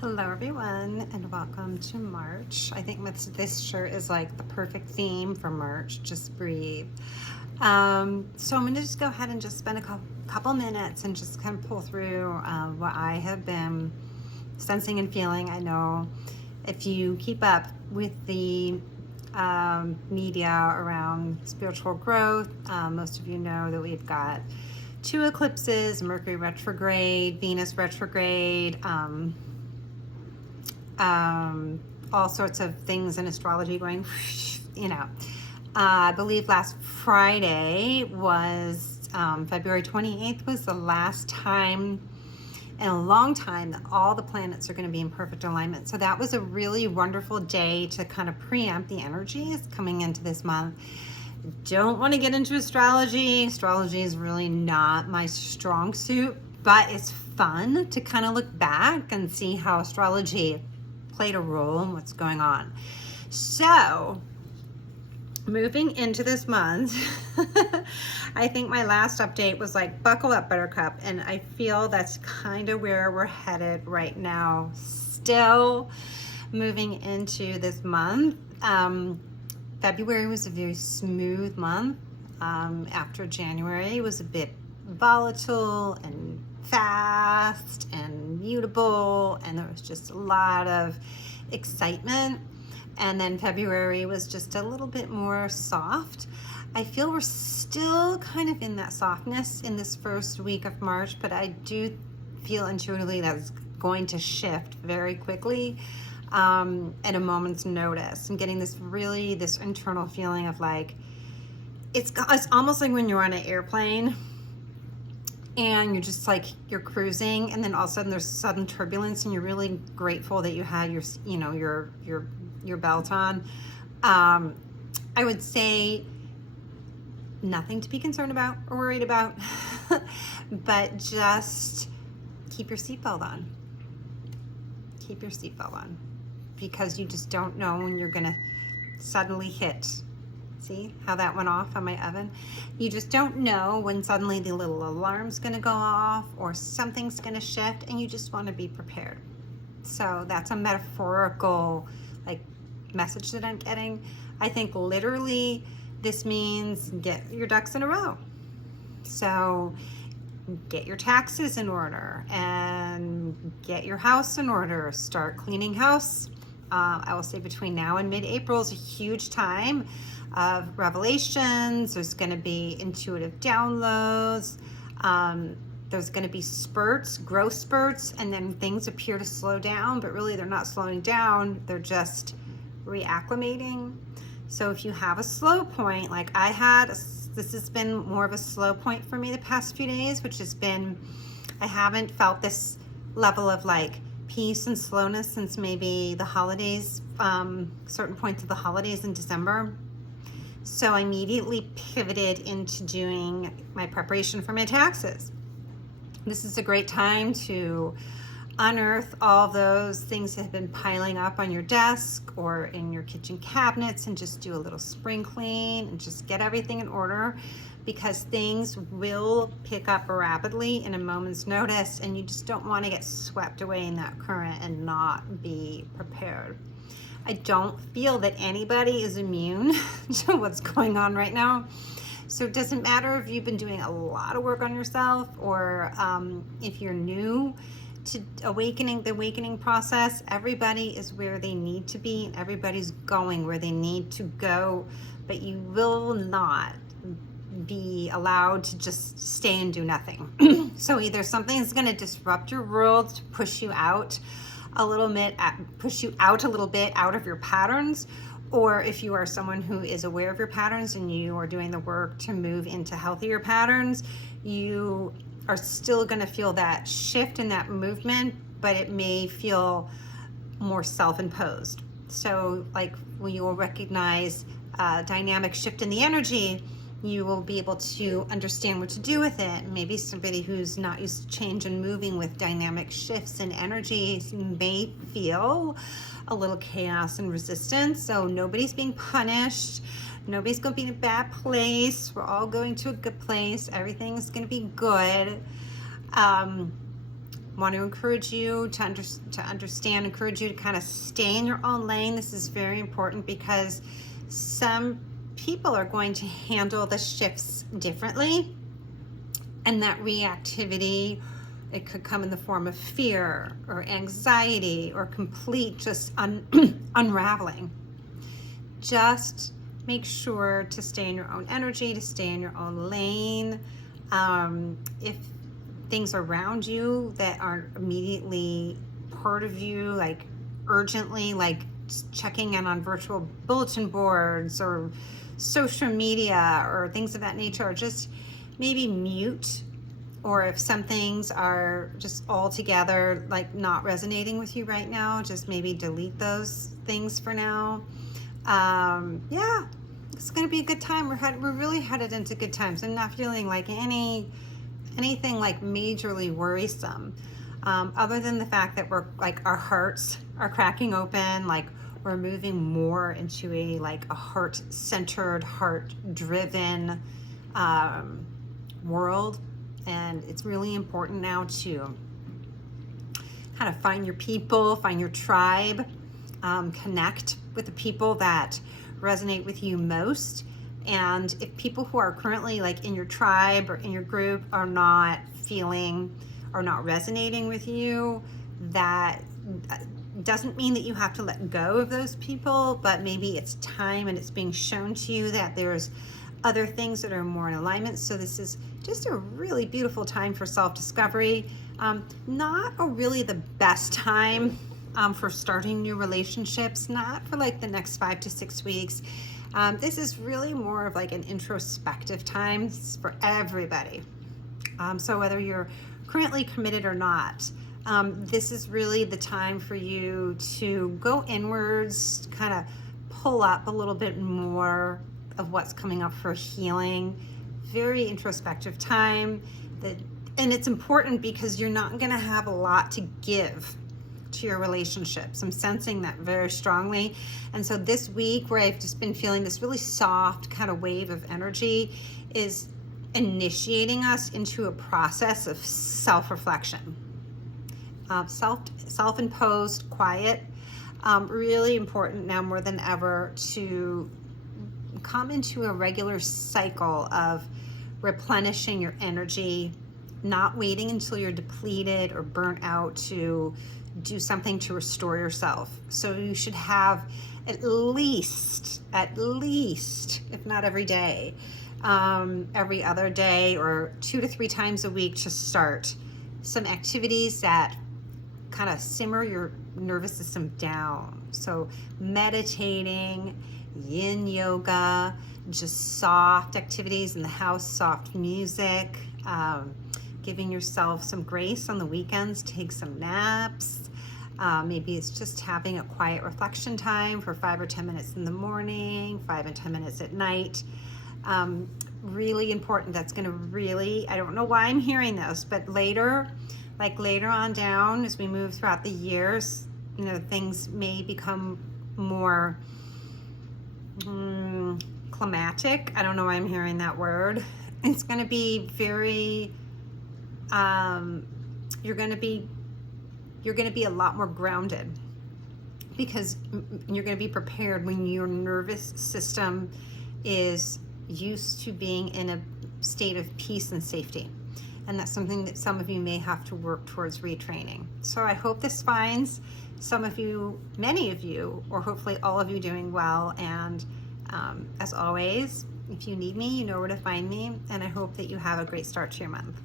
Hello everyone and welcome to March. I think this shirt is like the perfect theme for March. Just breathe. So I'm going to just go ahead and just spend a couple minutes and just kind of pull through what I have been sensing and feeling. I know if you keep up with the media around spiritual growth, most of you know that we've got two eclipses, Mercury retrograde, Venus retrograde, all sorts of things in astrology going, I believe last Friday was February 28th was the last time in a long time that all the planets are going to be in perfect alignment. So that was a really wonderful day to kind of preempt the energies coming into this month. Don't want to get into astrology. Astrology is really not my strong suit, but it's fun to kind of look back and see how astrology played a role in what's going on. So moving into this month, I think my last update was like, buckle up, Buttercup, and I feel that's kind of where we're headed right now. Still moving into this month. February was a very smooth month. After January was a bit volatile and fast and mutable, and there was just a lot of excitement. And then February was just a little bit more soft. I feel we're still kind of in that softness in this first week of March, but I do feel intuitively that's going to shift very quickly at a moment's notice. I'm getting this internal feeling of like, it's almost like when you're on an airplane and you're just like, you're cruising, and then all of a sudden there's sudden turbulence, and you're really grateful that you had your belt on. I would say nothing to be concerned about or worried about, but just keep your seatbelt on. Keep your seatbelt on, because you just don't know when you're gonna suddenly hit. See how that went off on my oven? You just don't know when suddenly the little alarm's gonna go off or something's gonna shift, and you just wanna be prepared. So that's a metaphorical message that I'm getting. I think literally this means get your ducks in a row. So get your taxes in order and get your house in order. Start cleaning house. I will say between now and mid-April is a huge time of revelations. There's going to be intuitive downloads. There's going to be spurts, growth spurts, and then things appear to slow down, but really they're not slowing down. They're just reacclimating. So if you have a slow point, like I had, this has been more of a slow point for me the past few days, which has been, I haven't felt this level of like peace and slowness since maybe the holidays, certain points of the holidays in December. So I immediately pivoted into doing my preparation for my taxes. This is a great time to unearth all those things that have been piling up on your desk or in your kitchen cabinets, and just do a little spring clean and just get everything in order, because things will pick up rapidly in a moment's notice, and you just don't want to get swept away in that current and not be prepared. I don't feel that anybody is immune to what's going on right now. So it doesn't matter if you've been doing a lot of work on yourself, or if you're new to the awakening process. Everybody is where they need to be, and everybody's going where they need to go, but you will not be allowed to just stay and do nothing. So either something is going to disrupt your world to push you out a little bit, out of your patterns, or if you are someone who is aware of your patterns and you are doing the work to move into healthier patterns, you are still going to feel that shift and that movement, but it may feel more self-imposed. So like when you will recognize a dynamic shift in the energy, you will be able to understand what to do with it. Maybe somebody who's not used to change and moving with dynamic shifts in energies may feel a little chaos and resistance. So nobody's being punished. Nobody's going to be in a bad place. We're all going to a good place. Everything's going to be good. One want to encourage you to understand, encourage you to kind of stay in your own lane. This is very important because some people are going to handle the shifts differently, and that reactivity, it could come in the form of fear or anxiety or complete just unraveling. Just make sure to stay in your own energy, to stay in your own lane. If things around you that aren't immediately part of you, like urgently, like checking in on virtual bulletin boards or social media or things of that nature, just maybe mute. Or if some things are just altogether like not resonating with you right now, just maybe delete those things for now. Yeah, it's going to be a good time. We're really headed into good times. I'm not feeling like anything like majorly worrisome, other than the fact that we're like our hearts are cracking open, like we're moving more into a heart-centered, heart-driven world. And it's really important now to kind of find your people, find your tribe, connect with the people that resonate with you most. And if people who are currently like in your tribe or in your group are not feeling or not resonating with you, that doesn't mean that you have to let go of those people, but maybe it's time and it's being shown to you that there's other things that are more in alignment. So this is just a really beautiful time for self-discovery. Not a really the best time for starting new relationships, not for like the next 5 to 6 weeks. This is really more of like an introspective time for everybody. So whether you're currently committed or not, this is really the time for you to go inwards, kind of pull up a little bit more of what's coming up for healing. Very introspective time. And it's important because you're not going to have a lot to give to your relationships. I'm sensing that very strongly. And so this week, where I've just been feeling this really soft kind of wave of energy, is initiating us into a process of self-reflection, self-imposed quiet. Really important now more than ever to come into a regular cycle of replenishing your energy, not waiting until you're depleted or burnt out to do something to restore yourself. So you should have at least, if not every day, every other day or 2 to 3 times a week to start some activities that kind of simmer your nervous system down. So meditating, yin yoga, just soft activities in the house, soft music, giving yourself some grace on the weekends, take some naps. Maybe it's just having a quiet reflection time for 5 or 10 minutes in the morning, 5 and 10 minutes at night. Really important. That's going to really, I don't know why I'm hearing this, but later on down as we move throughout the years, things may become more climatic. I don't know why I'm hearing that word. It's going to be very, you're going to be a lot more grounded because you're going to be prepared when your nervous system is used to being in a state of peace and safety. And that's something that some of you may have to work towards retraining. So I hope this finds some of you, many of you, or hopefully all of you doing well. And as always, if you need me, you know where to find me. And I hope that you have a great start to your month.